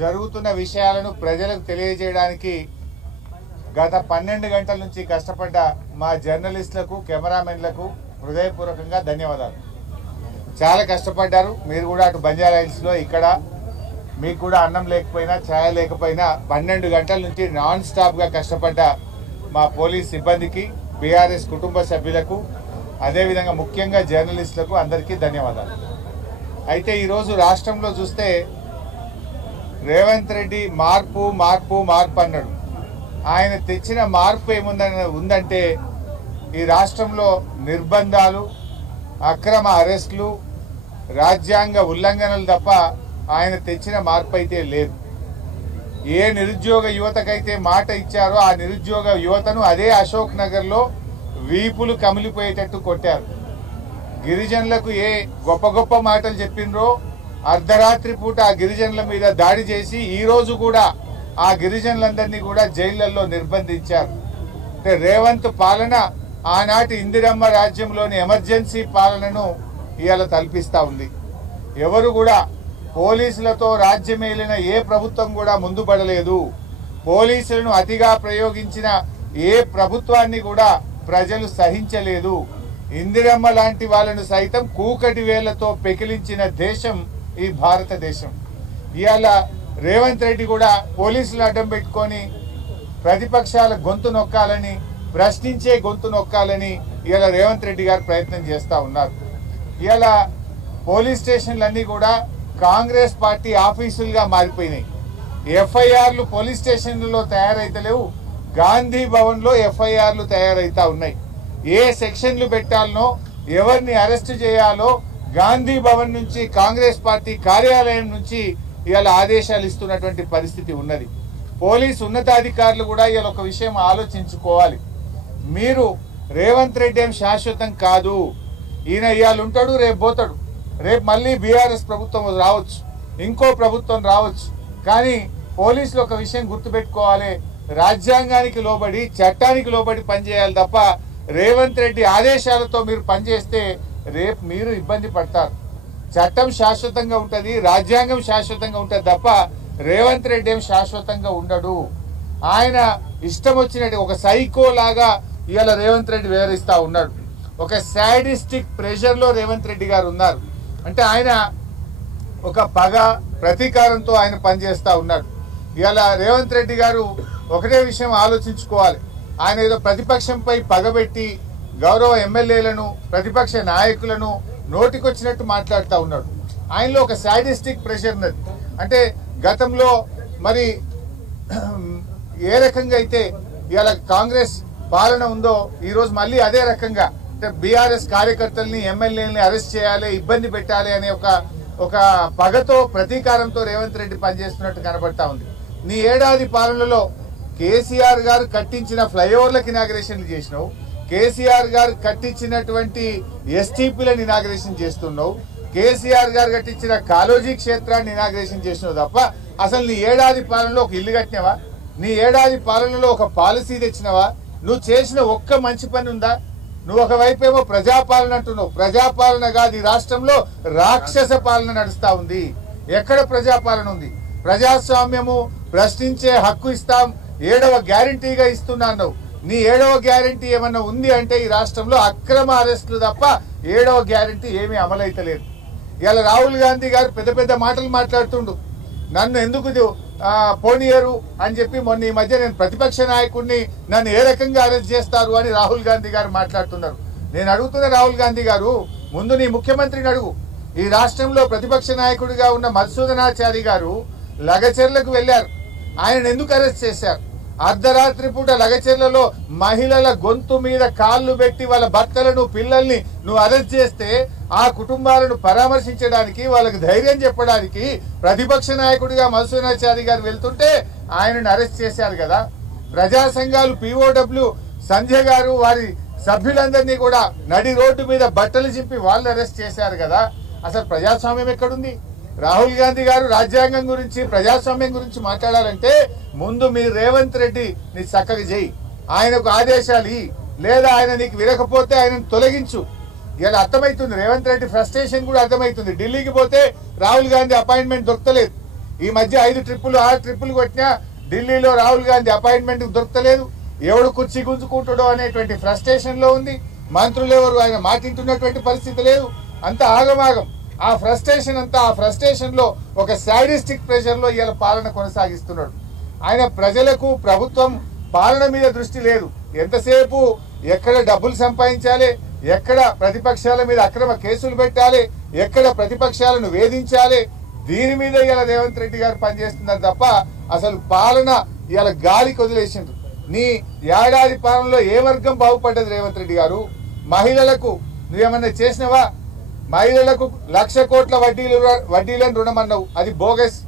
జరుగుతున్న విషయాలను ప్రజలకు తెలియజేయడానికి గత 12 గంటల నుంచి కష్టపడ్డ మా జర్నలిస్టులకు కెమెరామెన్లకు హృదయపూర్వకంగా ధన్యవాదాలు. చాలా కష్టపడ్డారు. మీరు కూడా అటు బంజారా హిల్స్లో ఇక్కడ మీకు కూడా అన్నం లేకపోయినా ఛాయ లేకపోయినా 12 గంటల నుంచి నాన్ స్టాప్గా కష్టపడ్డ మా పోలీస్ సిబ్బందికి, బీఆర్ఎస్ కుటుంబ సభ్యులకు, అదేవిధంగా ముఖ్యంగా జర్నలిస్టులకు అందరికీ ధన్యవాదాలు. అయితే ఈరోజు రాష్ట్రంలో చూస్తే రేవంత్ రెడ్డి మార్పు మార్పు మార్పు అన్నాడు. ఆయన తెచ్చిన మార్పు ఉందంటే ఈ రాష్ట్రంలో నిర్బంధాలు, అక్రమ అరెస్టులు, రాజ్యాంగ ఉల్లంఘనలు తప్ప ఆయన తెచ్చిన మార్పు అయితే లేదు. ఏ నిరుద్యోగ యువతకైతే మాట ఇచ్చారో ఆ నిరుద్యోగ యువతను అదే అశోక్ నగర్లో వీపులు కమిలిపోయేటట్టు కొట్టారు. గిరిజనులకు ఏ గొప్ప గొప్ప మాటలు చెప్పినరో అర్ధరాత్రి పూట ఆ గిరిజనుల మీద దాడి చేసి ఈ రోజు కూడా ఆ గిరిజనులందరినీ కూడా జైళ్లలో నిర్బంధించారు. రేవంత్ పాలన ఆనాటి ఇందిరమ్మ రాజ్యంలోని ఎమర్జెన్సీ పాలనను ఇవాళ తలపిస్తా ఉంది. ఎవరు కూడా పోలీసులతో రాజ్యమేలిన ఏ ప్రభుత్వం కూడా ముందు పడలేదు. పోలీసులను అతిగా ప్రయోగించిన ఏ ప్రభుత్వాన్ని కూడా ప్రజలు సహించలేదు. ఇందిరమ్మ లాంటి వాళ్ళను సైతం కూకటి వేళ్లతో పెకిలించిన దేశం ఈ భారతదేశం. ఇవాళ రేవంత్ రెడ్డి కూడా పోలీసులు అడ్డం పెట్టుకొని ప్రతిపక్షాల గొంతు నొక్కాలని, ప్రశ్నించే గొంతు నొక్కాలని ఇవాళ రేవంత్ రెడ్డి గారు ప్రయత్నం చేస్తూ ఉన్నారు. ఇవాళ పోలీస్ స్టేషన్లన్నీ కూడా కాంగ్రెస్ పార్టీ ఆఫీసులుగా మారిపోయినాయి. ఎఫ్ఐఆర్లు పోలీస్ స్టేషన్లలో తయారైతలేవు, గాంధీ భవన్లో ఎఫ్ఐఆర్లు తయారైతా ఉన్నాయి. ఏ సెక్షన్లు పెట్టాలనో, ఎవరిని అరెస్ట్ చేయాలో గాంధీ భవన్ నుంచి, కాంగ్రెస్ పార్టీ కార్యాలయం నుంచి ఇవాళ ఆదేశాలు ఇస్తున్నటువంటి పరిస్థితి ఉన్నది. పోలీసు ఉన్నతాధికారులు కూడా ఇవాళ ఒక విషయం ఆలోచించుకోవాలి. మీరు రేవంత్ రెడ్డి ఏం శాశ్వతం కాదు. ఈయన ఇవాళ ఉంటాడు, రేపు పోతాడు. రేపు మళ్ళీ బీఆర్ఎస్ ప్రభుత్వం రావచ్చు, ఇంకో ప్రభుత్వం రావచ్చు. కానీ పోలీసులు ఒక విషయం గుర్తుపెట్టుకోవాలి, రాజ్యాంగానికి లోబడి, చట్టానికి లోబడి పనిచేయాలి తప్ప రేవంత్ రెడ్డి ఆదేశాలతో మీరు పనిచేస్తే రేపు మీరు ఇబ్బంది పడతారు. చట్టం శాశ్వతంగా ఉంటుంది, రాజ్యాంగం శాశ్వతంగా ఉంటుంది తప్ప రేవంత్ రెడ్డి ఏం శాశ్వతంగా ఉండడు. ఆయన ఇష్టం వచ్చినట్టు ఒక సైకో లాగా ఇవాళ రేవంత్ రెడ్డి వివరిస్తా ఉన్నాడు. ఒక సాడిస్టిక్ ప్రెషర్లో రేవంత్ రెడ్డి గారు ఉన్నారు. అంటే ఆయన ఒక పగ, ప్రతీకారంతో ఆయన పనిచేస్తూ ఉన్నాడు. ఇవాళ రేవంత్ రెడ్డి గారు ఒకటే విషయం ఆలోచించుకోవాలి. ఆయన ఏదో ప్రతిపక్షంపై పగబెట్టి గౌరవ ఎమ్మెల్యేలను, ప్రతిపక్ష నాయకులను నోటికొచ్చినట్టు మాట్లాడుతూ ఉన్నాడు. ఆయనలో ఒక సాడిస్టిక్ ప్రెషర్ ఉన్నది. అంటే గతంలో మరి ఏ రకంగా అయితే ఇవాళ కాంగ్రెస్ పాలన ఉందో ఈరోజు మళ్ళీ అదే రకంగా బీఆర్ఎస్ కార్యకర్తల్ని, ఎమ్మెల్యేలని అరెస్ట్ చేయాలి, ఇబ్బంది పెట్టాలి అనే ఒక పగతో, ప్రతీకారంతో రేవంత్ రెడ్డి పనిచేస్తున్నట్టు కనబడతా ఉంది. నీ ఏడాది పాలనలో కేసీఆర్ గారు కట్టించిన ఫ్లైఓవర్లకు ఇనాగ్రేషన్లు చేసినావు, కేసీఆర్ గారు కట్టించినటువంటి ఎస్టీపీలను ఇనాగ్రేషన్ చేస్తున్నావు, కేసీఆర్ గారు కట్టించిన కాలోజీ క్షేత్రాన్ని ఇనాగ్రేషన్ చేసినావు తప్ప అసలు నీ ఏడాది పాలనలో ఒక ఇల్లు కట్టినవా? నీ ఏడాది పాలనలో ఒక పాలసీ తెచ్చినవా? నువ్వు చేసిన ఒక్క మంచి పని ఉందా? నువ్వు ఒకవైపేమో ప్రజాపాలన అంటున్నావు. ప్రజాపాలన కాదు, ఈ రాష్ట్రంలో రాక్షస పాలన నడుస్తా ఉంది. ఎక్కడ ప్రజాపాలన ఉంది? ప్రజాస్వామ్యము, ప్రశ్నించే హక్కు ఇస్తాం, 7వ గ్యారంటీగా ఇస్తున్నాను. నీ 7వ గ్యారంటీ ఏమన్నా ఉంది అంటే ఈ రాష్ట్రంలో అక్రమ అరెస్టులు తప్ప 7వ గ్యారంటీ ఏమీ అమలైతలేదు. ఇలా రాహుల్ గాంధీ గారు పెద్ద పెద్ద మాటలు మాట్లాడుతుండు. నన్ను ఎందుకు పోనీయరు అని చెప్పి మొన్న ఈ మధ్య నేను ప్రతిపక్ష నాయకుడిని, నన్ను ఏ రకంగా అరెస్ట్ చేస్తారు అని రాహుల్ గాంధీ గారు మాట్లాడుతున్నారు. నేను అడుగుతున్న రాహుల్ గాంధీ గారు, ముందు నీ ముఖ్యమంత్రిని అడుగు. ఈ రాష్ట్రంలో ప్రతిపక్ష నాయకుడిగా ఉన్న మధుసూదనాచారి గారు లగచెర్లకు వెళ్లారు. ఆయన ఎందుకు అరెస్ట్ చేశారు? అర్ధరాత్రి పూట లగచెర్లలో మహిళల గొంతు మీద కాళ్లు పెట్టి వాళ్ళ భర్తలను, పిల్లల్ని నువ్వు అరెస్ట్ చేస్తే ఆ కుటుంబాలను పరామర్శించడానికి, వాళ్ళకి ధైర్యం చెప్పడానికి ప్రతిపక్ష నాయకుడిగా మధుసూదనాచారి గారు వెళ్తుంటే ఆయనను అరెస్ట్ చేశారు కదా. ప్రజా సంఘాలు, POW సంజయ్ గారు, వారి సభ్యులందరినీ కూడా నడి రోడ్డు మీద బట్టలు చింపి వాళ్ళు అరెస్ట్ చేశారు కదా. అసలు ప్రజాస్వామ్యం ఎక్కడుంది? రాహుల్ గాంధీ గారు రాజ్యాంగం గురించి, ప్రజాస్వామ్యం గురించి మాట్లాడాలంటే ముందు మీరు రేవంత్ రెడ్డి నీ చక్కగా చేయి, ఆయనకు ఆదేశాలు లేదా ఆయన నీకు వినకపోతే ఆయనను తొలగించు. ఇలా అర్థమవుతుంది. రేవంత్ రెడ్డి ఫ్రస్ట్రేషన్ కూడా అర్థమవుతుంది. ఢిల్లీకి పోతే రాహుల్ గాంధీ అపాయింట్మెంట్ దొరకలేదు. ఈ మధ్య 5 ట్రిప్పులు 6 ట్రిప్పులు కొట్టినా ఢిల్లీలో రాహుల్ గాంధీ అపాయింట్మెంట్ దొరకలేదు. ఎవడు కుర్చీ గుంజుకుంటాడో అనేటువంటి ఫ్రస్ట్రేషన్ లో ఉంది. మంత్రులు ఎవరు ఆయన మాటింటున్నటువంటి పరిస్థితి లేదు. అంత ఆగమాగం. ఆ ఫ్రస్ట్రేషన్ లో ఒక సాడిస్టిక్ ప్రెషర్ లో ఇవాళ పాలన కొనసాగిస్తున్నాడు. ఆయన ప్రజలకు ప్రభుత్వం పాలన మీద దృష్టి లేదు. ఎంతసేపు ఎక్కడ డబ్బులు సంపాదించాలి, ఎక్కడ ప్రతిపక్షాల మీద అక్రమ కేసులు పెట్టాలి, ఎక్కడ ప్రతిపక్షాలను వేధించాలి, దీని మీద ఇవాళ రేవంత్ రెడ్డి గారు పనిచేస్తున్నారు తప్ప అసలు పాలన ఇవాళ గాలికి వదిలేసిండ్రు. నీ ఏడాది పాలనలో ఏ వర్గం బాగుపడ్డది రేవంత్ రెడ్డి గారు? మహిళలకు నువ్వేమన్నా చేసినవా? మహిళలకు 1,00,000 కోట్ల వడ్డీలను రుణమన్నావు, అది బోగస్.